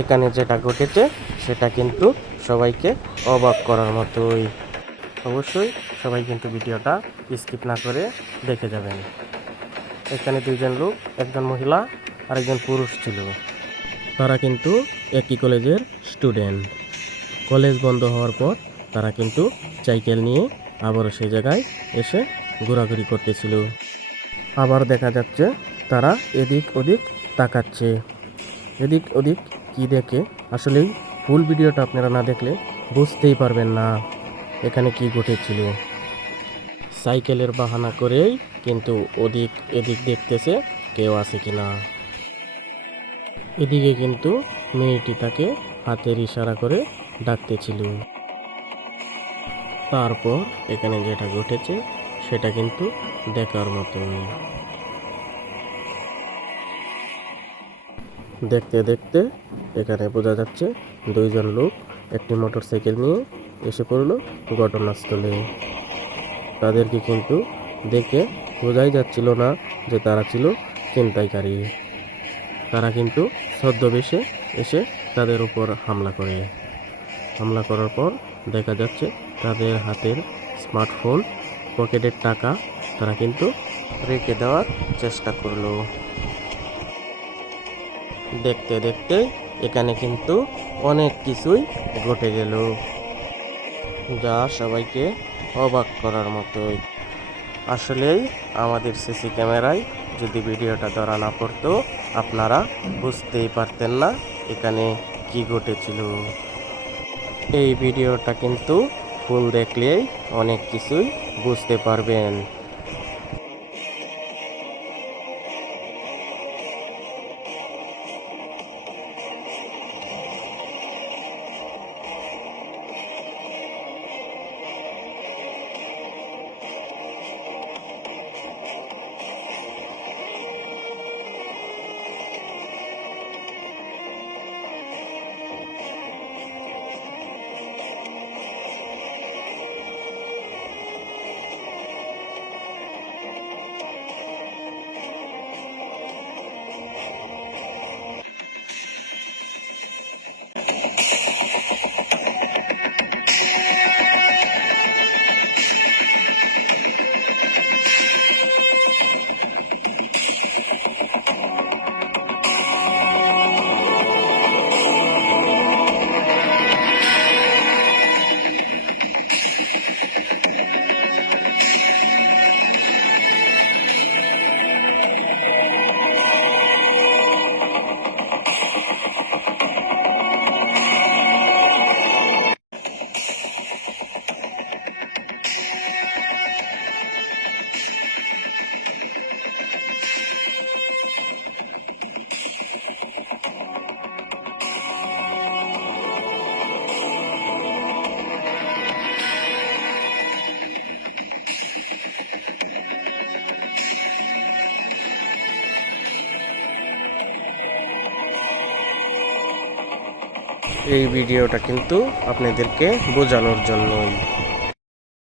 এখানে যেটা ঘটেছে সেটা কিন্তু সবাইকে অবাক করার মতোই। অবশ্যই সবাই কিন্তু ভিডিওটা স্কিপ না করে দেখে যাবেন। এখানে দুইজন লোক, একজন মহিলা আর একজন পুরুষ ছিল। তারা কিন্তু একই কলেজের স্টুডেন্ট। কলেজ বন্ধ হওয়ার পর তারা কিন্তু সাইকেল নিয়ে আবারও সেই জায়গায় এসে ঘোরাঘুরি করতেছিল। আবার দেখা যাচ্ছে তারা এদিক ওদিক তাকাচ্ছে। এদিক ওদিক কি দেখে আসলেই ফুল ভিডিওটা আপনারা না দেখলে বুঝতেই পারবেন না এখানে কি ঘটেছিল। সাইকেলের বাহানা করেই কিন্তু ওদিক এদিক দেখতেছে কেউ আছে কিনা। এদিকে কিন্তু মেয়েটি তাকে হাতের ইশারা করে ডাকতেছিল। তারপর এখানে যেটা ঘটেছে সেটা কিন্তু দেখার মতোই। দেখতে দেখতে এখানে বোঝা যাচ্ছে দুইজন লোক একটি মোটরসাইকেল নিয়ে এসে পড়লো ঘটনাস্থলে। তাদেরকে কিন্তু দেখে বোঝাই যাচ্ছিল না যে তারা ছিল ছিনতাইকারী। তারা কিন্তু ছদ্মবেশে এসে তাদের উপর হামলা করে। হামলা করার পর দেখা যাচ্ছে তাদের হাতের স্মার্টফোন, পকেটের টাকা তারা কিন্তু রেখে দেওয়ার চেষ্টা করলো। দেখতে দেখতে এখানে কিন্তু অনেক কিছুই ঘটে গেল, যা সবাইকে অবাক করার মতোই। আসলেই আমাদের সিসি ক্যামেরায় যদি ভিডিওটা ধরা না পড়তো আপনারা বুঝতেই পারতেন না এখানে কি ঘটেছিল। এই ভিডিওটা কিন্তু ফুল দেখলেই অনেক কিছুই বুঝতে পারবেন। এই ভিডিওটা কিন্তু আপনাদেরকে বোঝানোর জন্যই।